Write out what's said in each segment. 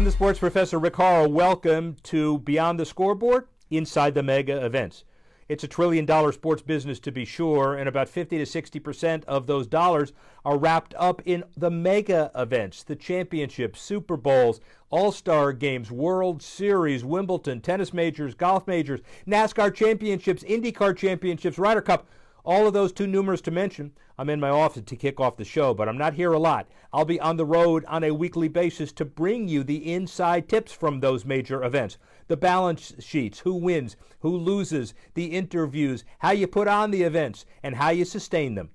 I'm the sports professor, Rick Horrow. Welcome to Beyond the Scoreboard, Inside the Mega Events. It's a trillion-dollar sports business, to be sure, and about 50 to 60% of those dollars are wrapped up in the mega events, the championships, Super Bowls, All-Star Games, World Series, Wimbledon, tennis majors, golf majors, NASCAR championships, IndyCar championships, Ryder Cup. All of those too numerous to mention. I'm in my office to kick off the show, but I'm not here a lot. I'll be on the road on a weekly basis to bring you the inside tips from those major events. The balance sheets, who wins, who loses, the interviews, how you put on the events, and how you sustain them.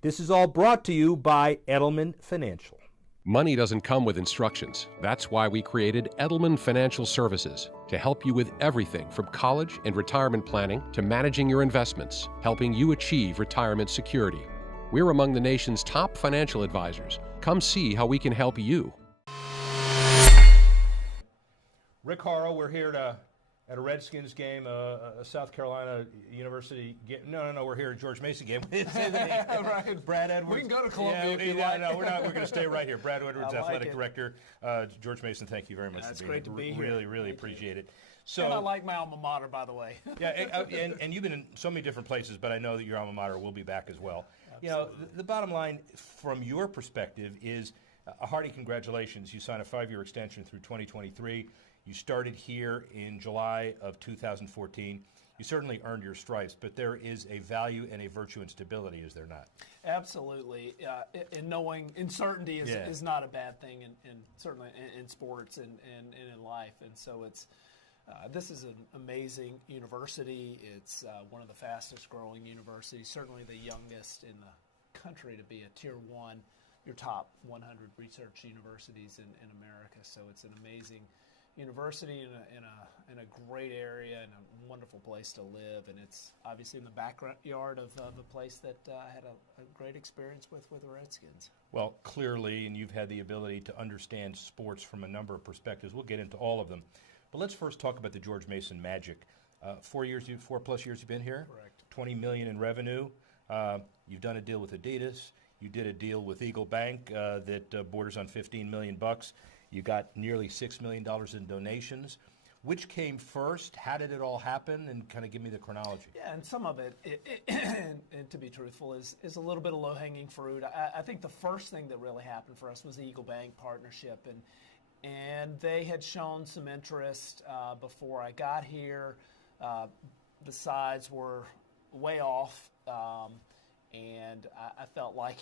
This is all brought to you by Edelman Financial. Money doesn't come with instructions. That's why we created Edelman Financial Services to help you with everything from college and retirement planning to managing your investments, helping you achieve retirement security. We're among the nation's top financial advisors. Come see how we can help you. Rick Horrow, we're here at a Redskins game, a South Carolina University game. No, we're here at George Mason game. Right. Brad Edwards. We can go to Columbia if you like. No, we're not. We're going to stay right here. Brad Edwards, like Athletic it. Director. George Mason, thank you very much It's for great to be here. Really appreciate it. So, And I like my alma mater, by the way. Yeah, and you've been in so many different places, but I know that your alma mater will be back as well. Absolutely. You know, the bottom line from your perspective is a hearty congratulations. You signed a 5-year extension through 2023. You started here in July of 2014. You certainly earned your stripes, but there is a value and a virtue and stability, is there not? Absolutely. And knowing uncertainty is not a bad thing, and certainly in sports and in life. And so it's this is an amazing university. It's one of the fastest growing universities, certainly the youngest in the country to be a Tier 1, your top 100 research universities in America. So it's an amazing university in a great area and a wonderful place to live, and it's obviously in the backyard of the place that I had a great experience with the Redskins. Well, clearly, and you've had the ability to understand sports from a number of perspectives. We'll get into all of them, but let's first talk about the George Mason magic. 4 plus years you've been here. Correct. $20 million in revenue. You've done a deal with Adidas. You did a deal with Eagle Bank that borders on $15 million. You got nearly $6 million in donations. Which came first? How did it all happen? And kind of give me the chronology. Yeah, and some of it and to be truthful, is a little bit of low-hanging fruit. I think the first thing that really happened for us was the Eagle Bank partnership, and they had shown some interest before I got here. The sides were way off, and I felt like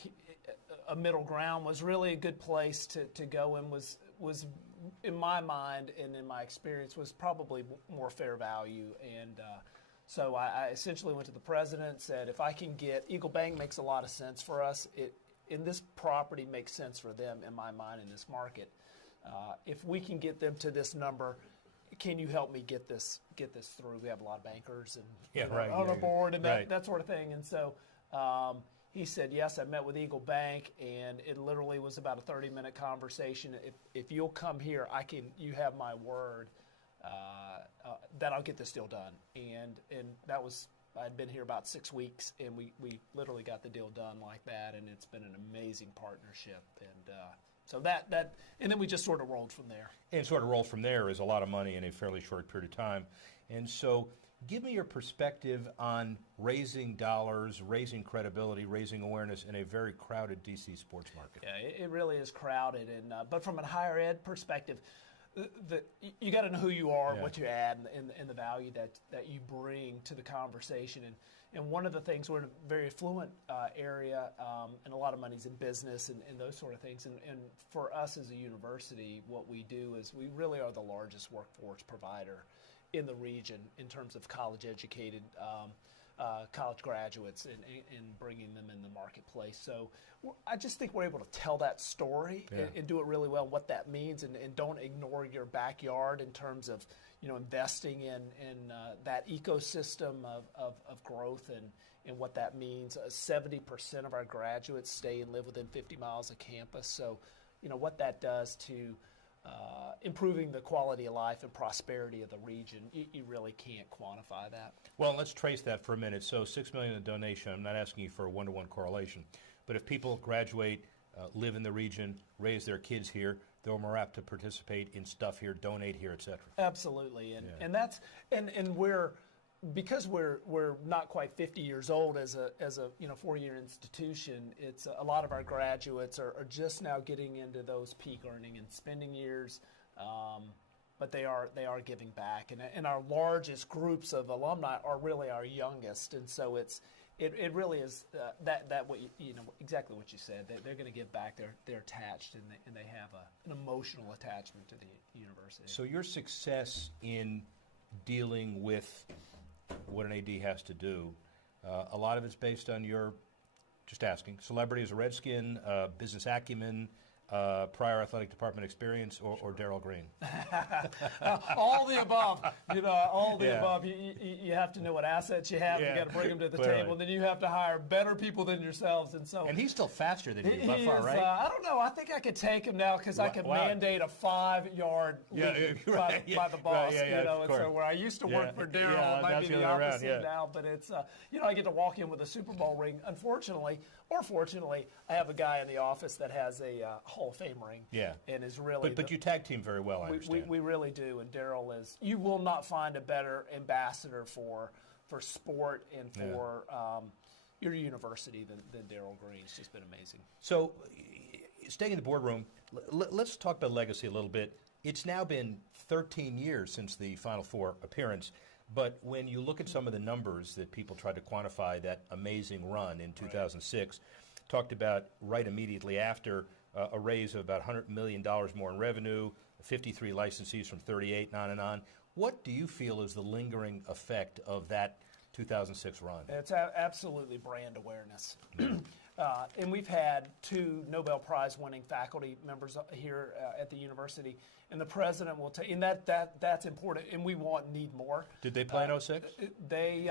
a middle ground was really a good place to go, and was in my mind and in my experience was probably more fair value. And so I essentially went to the president, said, if I can get Eagle Bank makes a lot of sense for us. In this property makes sense for them in my mind in this market. If we can get them to this number, can you help me get this through? We have a lot of bankers and on the board and that sort of thing. And so he said, yes. I met with Eagle Bank, and it literally was about a 30-minute conversation. If you'll come here, you have my word that I'll get this deal done. And that was, I'd been here about 6 weeks, and we literally got the deal done like that, and it's been an amazing partnership. And so that and then we just sort of rolled from there. And sort of rolled from there is a lot of money in a fairly short period of time. And so give me your perspective on raising dollars, raising credibility, raising awareness in a very crowded D.C. sports market. Yeah, it really is crowded, but from a higher ed perspective, you got to know who you are, what you add, and the value that you bring to the conversation. And one of the things, we're in a very affluent area, and a lot of money's in business and those sort of things. And for us as a university, what we do is we really are the largest workforce provider in the region in terms of college-educated college graduates and bringing them in the marketplace. So I just think we're able to tell that story and do it really well, what that means, and don't ignore your backyard in terms of investing in that ecosystem of growth and what that means. 70% of our graduates stay and live within 50 miles of campus. So what that does to improving the quality of life and prosperity of the region, you really can't quantify that. Well, let's trace that for a minute. So $6 million in donation, I'm not asking you for a one-to-one correlation, but if people graduate, live in the region, raise their kids here, they're more apt to participate in stuff here, donate here, etc. Absolutely, and that's and we're because we're not quite 50 years old as a 4-year institution. It's a lot of our graduates are just now getting into those peak earning and spending years. But they are giving back, and our largest groups of alumni are really our youngest, and so it really is that what exactly what you said. They're going to give back. They're attached, and they have an emotional attachment to the university. So your success in dealing with what an AD has to do, a lot of it's based on your, just asking, celebrity as a Redskin, business acumen, prior athletic department experience, or Darrell Green? All the above. All the above. You have to know what assets you have. You got to bring them to the table. And then you have to hire better people than yourselves. And he's still faster than you, by far, right? I don't know. I think I could take him now because I could mandate a 5-yard lead by the boss. So where I used to work for Darrell, it might be the opposite now. But it's I get to walk in with a Super Bowl ring. Unfortunately, or fortunately, I have a guy in the office that has a Hall of Fame ring. Yeah. And is really. But you tag team very well, I understand. We really do. And Darrell is. You will not find a better ambassador for sport and for your university than Darrell Green. It's just been amazing. So, staying in the boardroom, let's talk about legacy a little bit. It's now been 13 years since the Final Four appearance. But when you look at some of the numbers that people tried to quantify that amazing run in 2006, talked about right immediately after a raise of about $100 million more in revenue, 53 licensees from 38, and on. What do you feel is the lingering effect of that 2006 run? It's absolutely brand awareness. And we've had 2 Nobel Prize winning faculty members here at the university, and the president will tell you, and that's important, and we need more. Did they play in 06? They,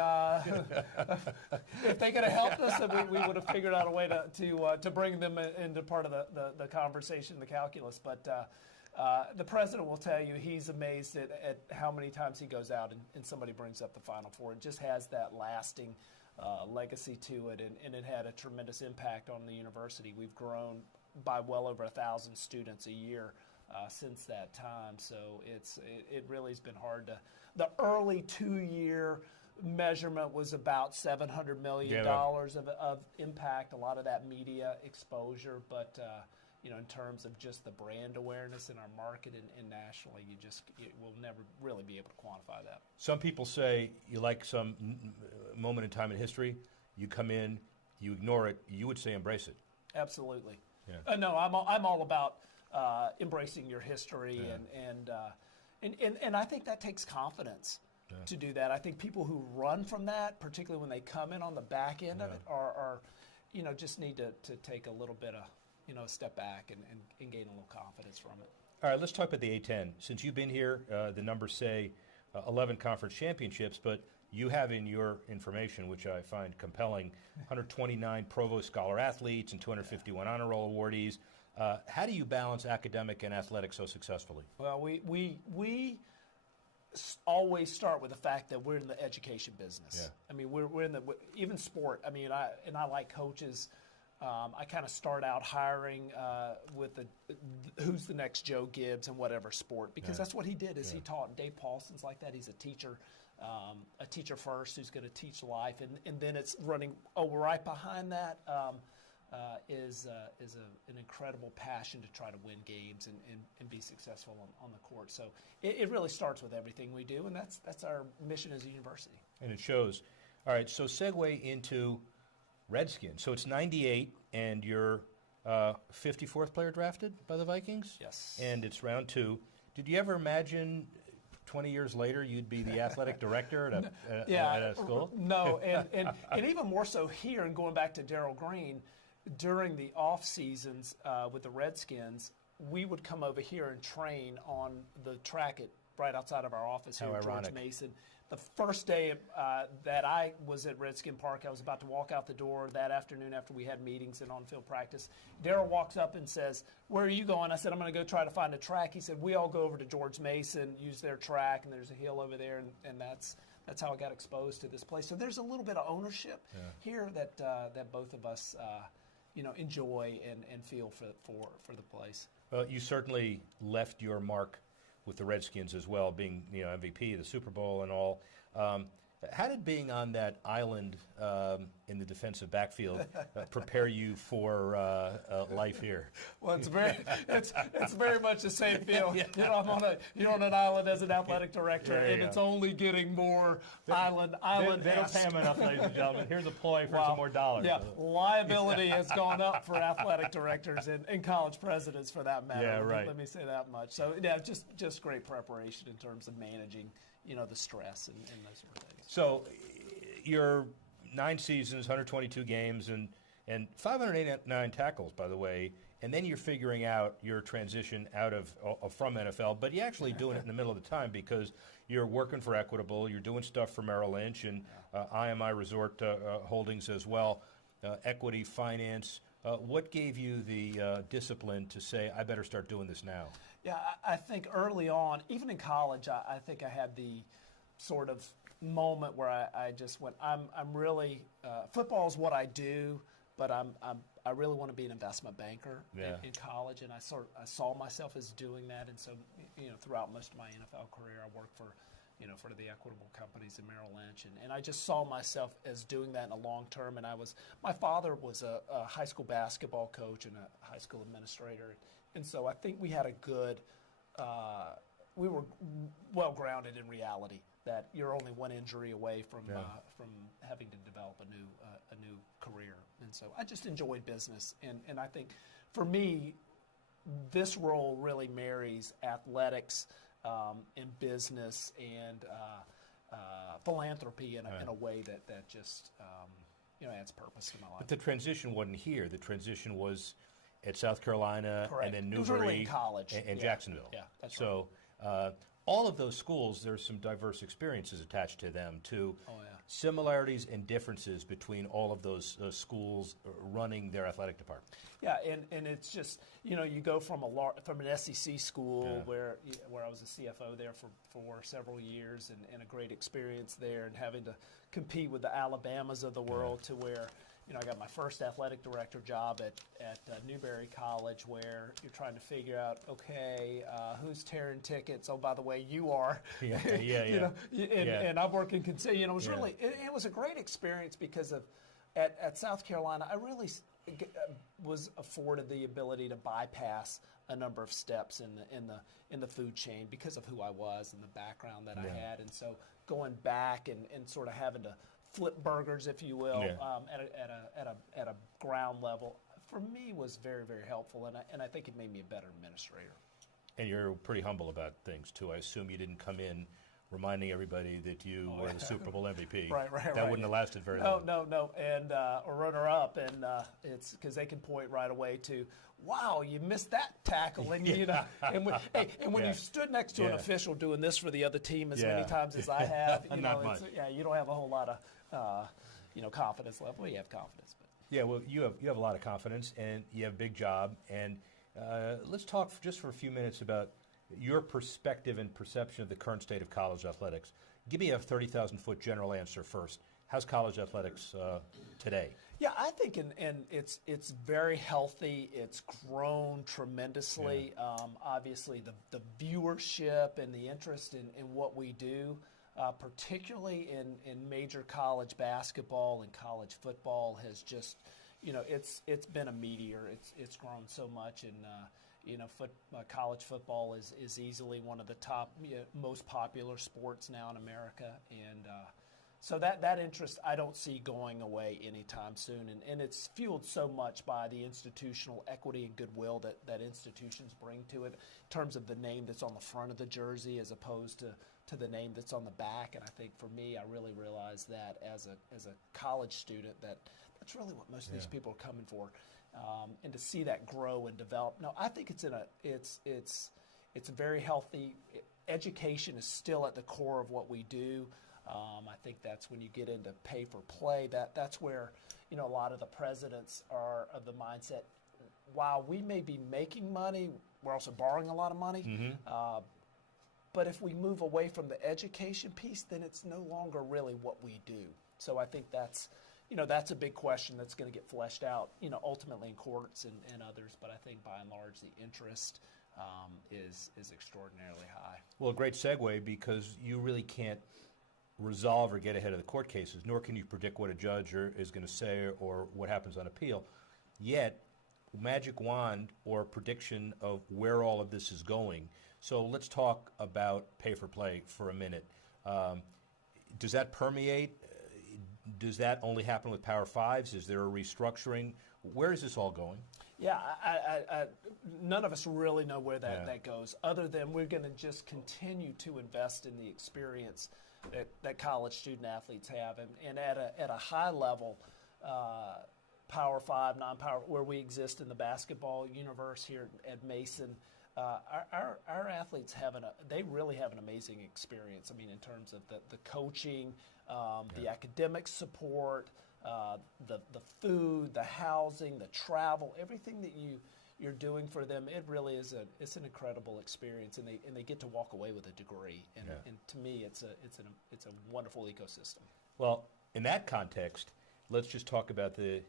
if they could have helped us, we would have figured out a way to bring them into part of the conversation, the calculus. But the president will tell you he's amazed at how many times he goes out and somebody brings up the Final Four. It just has that lasting legacy to it, and it had a tremendous impact on the university. We've grown by well over 1,000 students a year since that time, so it really has been hard to. The early 2-year measurement was about $700 million of impact, a lot of that media exposure, but in terms of just the brand awareness in our market and nationally, you will never really be able to quantify that. Some people say you like some moment in time in history, you come in, you ignore it, you would say embrace it. Absolutely. Yeah. No, I'm all about embracing your history, and I think that takes confidence to do that. I think people who run from that, particularly when they come in on the back end of it, are just need to take a little bit of a step back and gain a little confidence from it. All right, let's talk about the A-10. Since you've been here, the numbers say 11 conference championships, but you have in your information, which I find compelling, 129 Provost Scholar athletes and 251 honor roll awardees. How do you balance academic and athletics so successfully? Well, we always start with the fact that we're in the education business. Yeah. I mean, we're in even sport. I mean, I like coaches. I kind of start out hiring with who's the next Joe Gibbs in whatever sport, because that's what he did. He taught. Dave Paulson's like that. He's a teacher first who's going to teach life, and then it's running. Right behind that is an incredible passion to try to win games and be successful on the court. So it really starts with everything we do, and that's our mission as a university. And it shows. All right, so segue into Redskins. So it's 98, and you're 54th player drafted by the Vikings? Yes. And it's round 2. Did you ever imagine 20 years later you'd be the athletic director at a school? No, and even more so here, and going back to Darrell Green, during the off seasons with the Redskins, we would come over here and train on the track right outside of our office here at George Mason. The first day that I was at Redskin Park, I was about to walk out the door that afternoon after we had meetings and on-field practice. Darrell walks up and says, "Where are you going?" I said, "I'm going to go try to find a track." He said, "We all go over to George Mason, use their track, and there's a hill over there," and that's how I got exposed to this place. So there's a little bit of ownership here that both of us enjoy and feel for the place. Well, you certainly left your mark with the Redskins as well, being MVP, the Super Bowl, and all. How did being on that island in the defensive backfield prepare you for life here? Well, it's very much the same feel. You're on an island as an athletic director, and it's only getting more island. They don't pay him enough, ladies and gentlemen. Here's a ploy for some more dollars. Yeah, liability has gone up for athletic directors and college presidents, for that matter. Yeah, right. Let me say that much. So yeah, just great preparation in terms of managing the stress and those sort of things. So, your 9 seasons, 122 games, and 589 tackles, by the way, and then you're figuring out your transition out of from NFL, but you're actually doing it in the middle of the time because you're working for Equitable, you're doing stuff for Merrill Lynch and IMI Resort Holdings as well, equity, finance. What gave you the discipline to say, I better start doing this now? Yeah, I think early on, even in college, I think I had the sort of moment where I just went, I'm really football is what I do, but I really want to be an investment banker in college, and I saw myself as doing that, and so throughout most of my NFL career, I worked for for the Equitable companies in Merrill Lynch, and I just saw myself as doing that in the long term. And my father was a high school basketball coach and a high school administrator, and so I think we had a good, we were well grounded in reality that you're only one injury away from having to develop a new career. And so I just enjoyed business, and I think for me, this role really marries athletics and business and philanthropy in a way that just adds purpose to my life. But the transition wasn't here. The transition was at South Carolina. Correct. And then It was Newberry really in college. and Jacksonville. Yeah, that's so, all of those schools, there's some diverse experiences attached to them, too. Oh, yeah. Similarities and differences between all of those schools running their athletic department. Yeah, and it's just, you go from an SEC school where I was a CFO there for several years and a great experience there, and having to compete with the Alabamas of the world to where, I got my first athletic director job at Newberry College, where you're trying to figure out, okay, who's tearing tickets? Oh, by the way, you are. And I'm working. It was really, it was a great experience because of at South Carolina, I really was afforded the ability to bypass a number of steps in the food chain because of who I was and the background that I had, and so going back and sort of having to flip burgers, if you will, at a ground level, for me was very, very helpful, and I think it made me a better administrator. And you're pretty humble about things, too. I assume you didn't come in reminding everybody that you were the Super Bowl MVP. Right. That wouldn't have lasted very long. No. And or runner-up, and it's because they can point right away to, wow, you missed that tackle, and when you stood next to an official doing this for the other team as many times as I have, Not much. You don't have a whole lot of confidence level. Well, you have confidence, but yeah, well, you have a lot of confidence, and you have a big job, and let's talk just for a few minutes about your perspective and perception of the current state of college athletics. Give me a 30,000-foot general answer first. How's college athletics today? Yeah, I think and it's very healthy. It's grown tremendously. Obviously, the viewership and the interest in what we do, particularly in major college basketball and college football, has just, it's been a meteor. It's grown so much, and college football is easily one of the top, most popular sports now in America, and so that interest I don't see going away anytime soon, and it's fueled so much by the institutional equity and goodwill that institutions bring to it in terms of the name that's on the front of the jersey as opposed to the name that's on the back. And I think for me, I really realized that as a college student that's really what most of these people are coming for. And to see that grow and develop. No, I think it's very healthy. Education is still at the core of what we do. I think that's when you get into pay for play. That's where a lot of the presidents are of the mindset. While we may be making money, we're also borrowing a lot of money. Mm-hmm. But if we move away from the education piece, then it's no longer really what we do. So I think that's that's a big question that's going to get fleshed out, ultimately in courts and others. But I think by and large the interest is extraordinarily high. Well, a great segue, because you really can't resolve or get ahead of the court cases, nor can you predict what a judge is going to say or what happens on appeal. Yet, magic wand or prediction of where all of this is going. So let's talk about pay for play for a minute. Does that permeate? Does that only happen with Power Fives? Is there a restructuring? Where is this all going? Yeah, none of us really know where that goes, other than we're going to just continue to invest in the experience that college student athletes have, and at a high level, Power Five, non-power, where we exist in the basketball universe here at Mason. Our athletes they really have an amazing experience. I mean, in terms of the coaching, the academic support, the food, the housing, the travel, everything that you're doing for them. It really is it's an incredible experience, and they get to walk away with a degree. And to me, it's a wonderful ecosystem. Well, in that context, let's just talk about the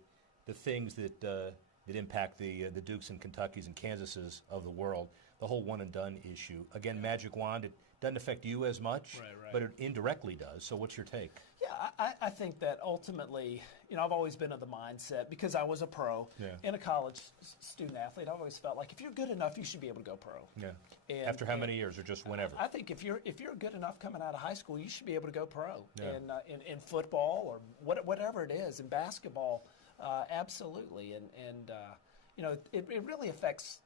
things that impact the Dukes and Kentuckys and Kansases of the world. The whole one and done issue. Again, magic wand. It doesn't affect you as much, right. but it indirectly does. So what's your take? Yeah, I think that ultimately, I've always been of the mindset, because I was a pro and a college student athlete. I've always felt like if you're good enough, you should be able to go pro. Yeah. And, after how many years, or just whenever? I think if you're good enough coming out of high school, you should be able to go pro. Yeah. In football or whatever it is, in basketball, absolutely. And it really affects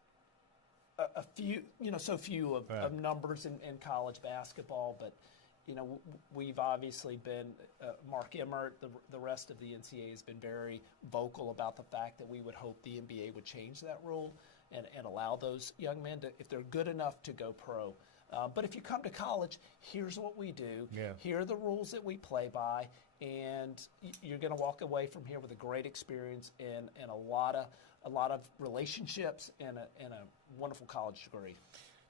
a few, so few of numbers in college basketball, but we've obviously been, Mark Emmert, the rest of the NCAA has been very vocal about the fact that we would hope the NBA would change that rule and allow those young men to, if they're good enough, to go pro. But if you come to college, here's what we do. Yeah. Here are the rules that we play by, and you're going to walk away from here with a great experience and a lot of relationships and a wonderful college degree.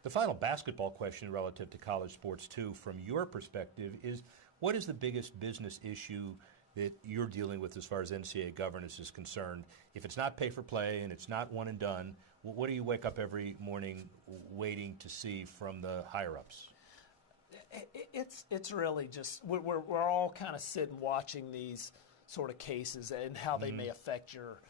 The final basketball question relative to college sports, too, from your perspective, is what is the biggest business issue that you're dealing with as far as NCAA governance is concerned? If it's not pay for play and it's not one and done, what do you wake up every morning waiting to see from the higher-ups? It's really just we're all kind of sitting watching these sort of cases and how they may affect your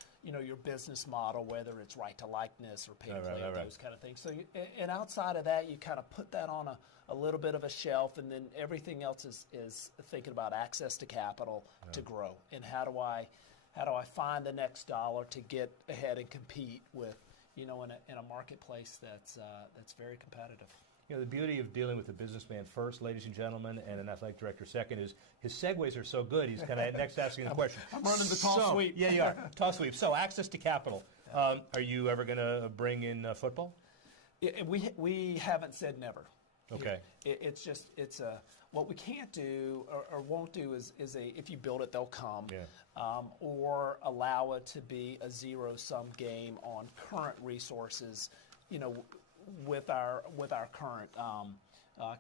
business model, whether it's right to likeness or pay to play, those kind of things. So, and outside of that, you kind of put that on a little bit of a shelf, and then everything else is thinking about access to capital to grow, and how do I find the next dollar to get ahead and compete with, in a marketplace that's very competitive. The beauty of dealing with a businessman first, ladies and gentlemen, and an athletic director second is his segues are so good. He's kind of next asking the question. I'm running the tall sweep. Yeah, you are. Tall sweep. So access to capital. Are you ever going to bring in football? We haven't said never. Okay. It's what we can't do or won't do is if you build it, they'll come. Yeah. Or allow it to be a zero-sum game on current resources, with our current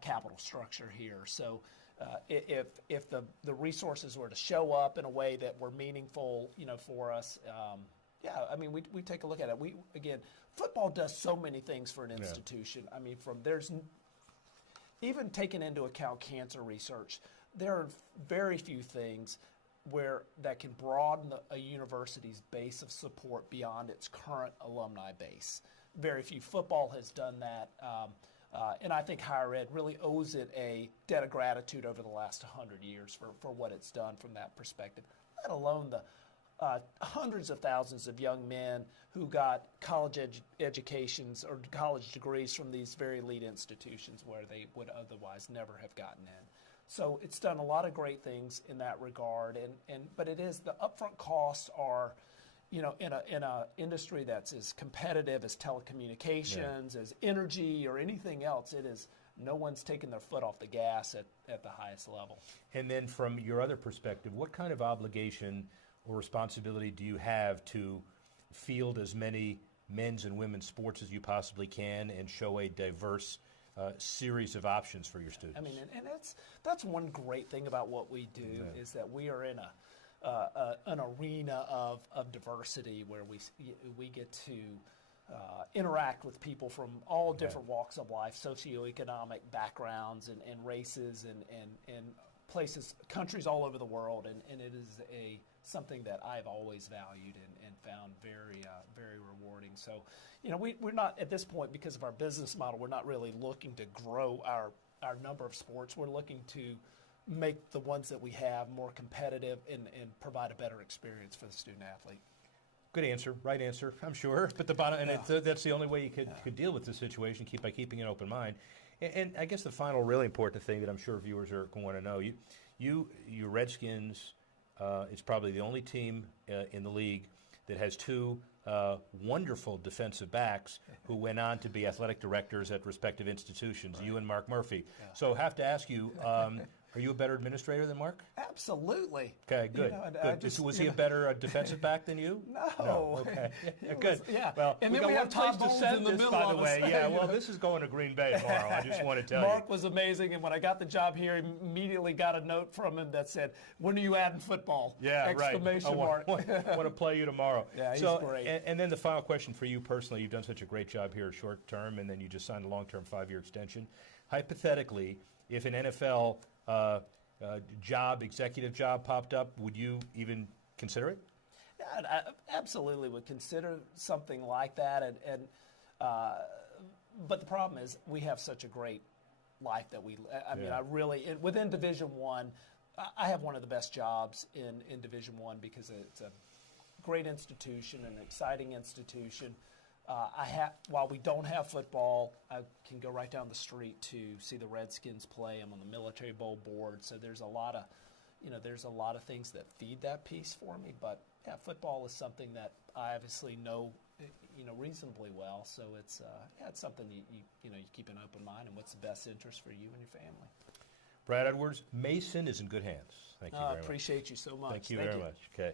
capital structure here. So if the resources were to show up in a way that were meaningful, for us, we take a look at it. Again, football does so many things for an institution. I mean, even taking into account cancer research, there are very few things that can broaden a university's base of support beyond its current alumni base. Very few. Football has done that, and I think higher ed really owes it a debt of gratitude over the last 100 years for what it's done from that perspective, let alone the hundreds of thousands of young men who got college educations or college degrees from these very elite institutions where they would otherwise never have gotten in. So it's done a lot of great things in that regard, but it is the upfront costs are, in a industry that's as competitive as telecommunications, as energy, or anything else. It is no one's taking their foot off the gas at the highest level. And then from your other perspective, what kind of obligation or responsibility do you have to field as many men's and women's sports as you possibly can and show a diverse series of options for your students? I mean, and that's one great thing about what we do is that we are in an arena of diversity where we get to interact with people from all different walks of life, socioeconomic backgrounds and races and places, countries all over the world, and it is something that I've always valued and found very very rewarding. So, we're not at this point, because of our business model, we're not really looking to grow our number of sports. We're looking to make the ones that we have more competitive and provide a better experience for the student athlete. Good answer, right answer, I'm sure. But the bottom, and that's the only way you could deal with the situation, by keeping an open mind. And I guess the final really important thing that I'm sure viewers are going to want to know, you Redskins, it's probably the only team in the league that has two wonderful defensive backs who went on to be athletic directors at respective institutions, you and Mark Murphy. So I have to ask you, are you a better administrator than Mark? Absolutely. Okay, good. Was he a better defensive back than you? No. Okay. Good. Well, and then we have Todd Bowles in the middle by of the way. us. Yeah, well, this is going to Green Bay tomorrow. I just want to tell you. Mark was amazing, and when I got the job here, I immediately got a note from him that said, "When are you adding football?" Yeah, Exclamation mark. I want to play you tomorrow. Yeah, he's great. And then the final question for you personally, you've done such a great job here short term, and then you just signed a long-term 5-year extension. Hypothetically, if an NFL executive job popped up, would you even consider it? Yeah, I absolutely would consider something like that. But the problem is we have such a great life that I mean, I really, within Division I have one of the best jobs in Division I because it's a great institution, an exciting institution. While we don't have football, I can go right down the street to see the Redskins play. I'm on the Military Bowl board, so there's a lot of things that feed that piece for me. But yeah, football is something that I obviously know reasonably well. So it's something you keep an open mind and what's the best interest for you and your family. Brad Edwards, Mason is in good hands. Thank you very much. I appreciate you so much. Thank you very much. Okay.